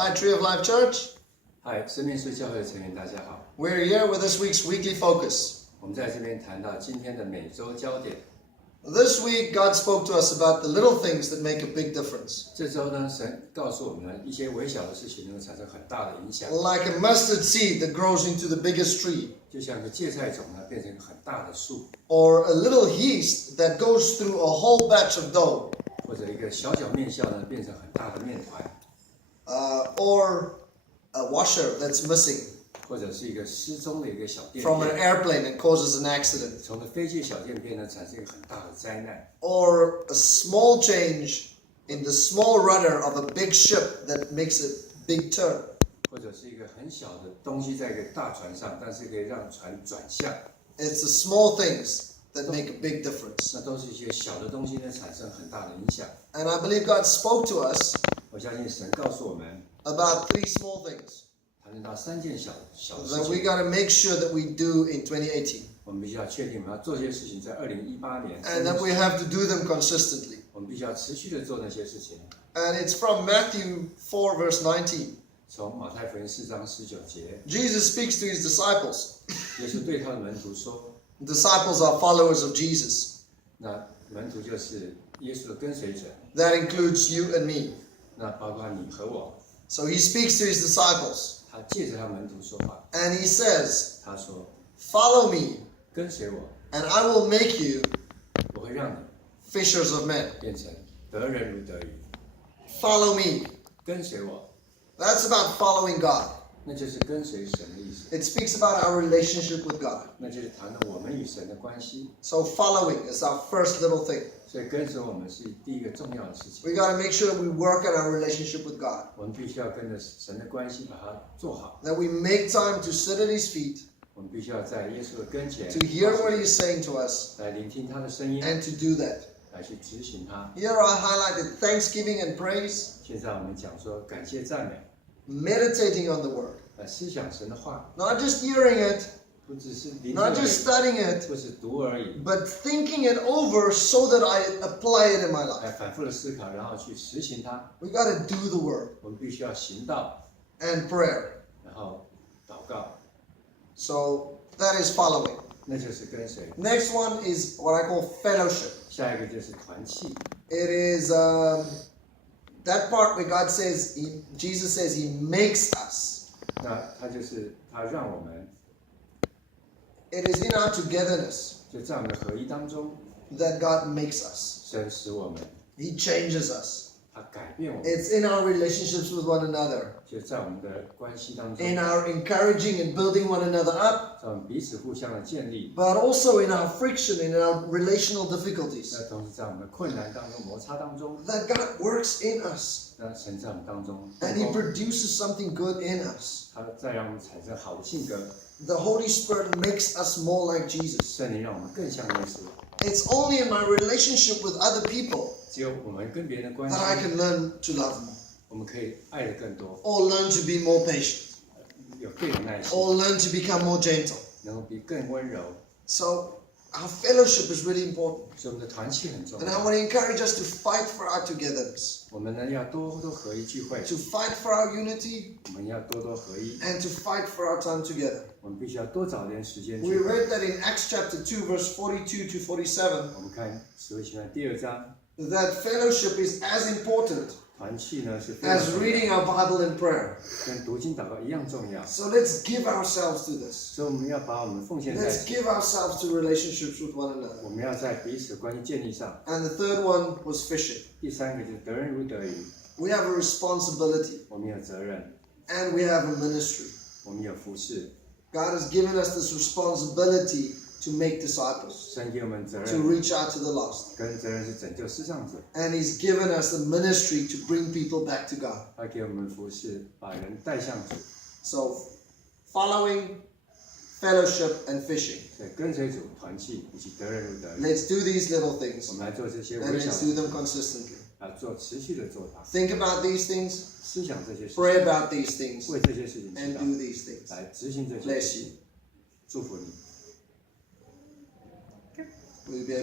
Hi, Tree of Life Church. 嗨，生命树教会的成员大家好。 We're here with this week's weekly focus. 我们在这边谈到今天的每周焦点。 This week, God spoke to us about the little things that make a big difference. 这周呢，神告诉我们呢，一些微小的事情能够产生很大的影响， Like a mustard seed that grows into the biggest tree, 就像个芥菜种呢，变成一个很大的树， or a little yeast that goes through a whole batch of dough, 或者一个小面酵呢，变成很大的面团， or a washer that's missing 或者是一个失踪的一个小垫 from an 片， airplane and causes an accident, 从飞机小垫片呢，产生一个很大的灾难， or a small change in the small rudder of a big ship that makes a big turn. 或者是一个很小的东西在一个大船上，但是可以让船转向， It's the small things that make a big difference. 那都是一些小的东西呢，产生很大的影响。 And I believe God spoke to us 我相信神告诉我们， about 3 small things 谈论到3件小的 that 事 we 情， got to make sure that we do in 2018, 我们必须要确定我们要做这些事情，在2018年， and that we have to do them consistently. 我们必须要持续的做那些事情。 And it's from Matthew 4 verse 19. 从马太福音4章19节， Jesus speaks to his disciples. 耶稣对他的门徒说， Disciples are followers of Jesus. 那门徒就是耶稣的跟随者， That includes you and me. 那包括你和我。 So he speaks to his disciples, 他借着他门徒说话， and he says, 他说 "Follow me, 跟随我， and I will make you 我会让你 fishers of men." 变成得人如得鱼。 Follow me. 跟随我， That's about following God. 那就是跟随神的意思， It speaks about our relationship with God. 那就是谈论我们与神的关系。 So following is our first little thing. 所以跟随我们是第一个重要的事情。 We got to make sure that we work on our relationship with God. 我们必须要跟着神的关系把它做好。 That we make time to sit at his feet, 我们必须要在耶稣的跟前 to hear what he's saying to us, 来聆听他的声音， and to do that. 来去执行它。 Here I highlighted thanksgiving and praise, 现在我们讲说感谢赞美， meditating on the word. 来思想神的话， Not just hearing it, 不只是聆听 not 而 just 已， studying it, 不是读而已， but thinking it over so that I apply it in my 来 life. 反复的思考，然后去实行它。 We got to do the word 我们必须要行道， and prayer. 然后祷告， So that is following. 那就是跟随。 Next one is what I call fellowship. 下一个就是团契， It is that part where God says, Jesus says He makes us. 那它就是它让我们 It is in our togetherness 就在我们的合一当中， that God makes us. 神使我们， He changes us. 他改变我们， It's in our relationships with one another, 就在我们的关系当中， in our encouraging and building one another up, 在我们彼此互相的建立， but also in our friction, in our relational difficulties. 那同时在我们的困难当中、摩擦当中， That God works in us 那神在我们当中， and He produces something good in us. 他再让我们产生好的性格， The Holy Spirit makes us more like Jesus. 圣灵让我们更像耶稣。 It's only in my relationship with other people 只有我们跟别人的关 that I 系， can learn to love more, 我们可以爱的更多， or learn to be more patient, 有更有耐心， or learn to become more gentle. 能够比更温柔。 So our fellowship is really important. 所以我们的团契很重 And I 要。 want to encourage us to fight for our togetherness, 我们呢要多合一聚会， to fight for our unity, 我们要多合一， and to fight for our time together. 我们必须要多找点时间 We 聚会。 read that in Acts chapter 2, verse 42 to 47, 我们看使徒行传第2章， that fellowship is as important 团契呢是非常 as 重要 reading our Bible in prayer. 跟读经祷告一样重要， So let's give ourselves to this. 所以我们要把我们奉献在 Let's give ourselves to relationships with one another. 我们要在彼此的关系建立上。 And the third one was fishing. 第3个就是得人如得鱼， We have a responsibility 我们有责任， and we have a ministry. 我们有服侍， God has given us this responsibility to make disciples, 神给我们责 to 任， reach out to the lost. 跟责任是拯救世上者， And He's given us the ministry to bring people back to God. 他给我们服侍，把人带向主。 So, following, fellowship, and fishing. 所以跟随主、团契以及得人如得鱼， Let's do these little 我 things 们来做这些 and 微小 let's do 的， them consistently. 啊，做持续的做它， Think about these things, 思想这些事 pray 情， about these things, 为这些事情祈 and 祷， do these things. 来执行这些 Bless 事 you. 情，祝福你。 We'll be able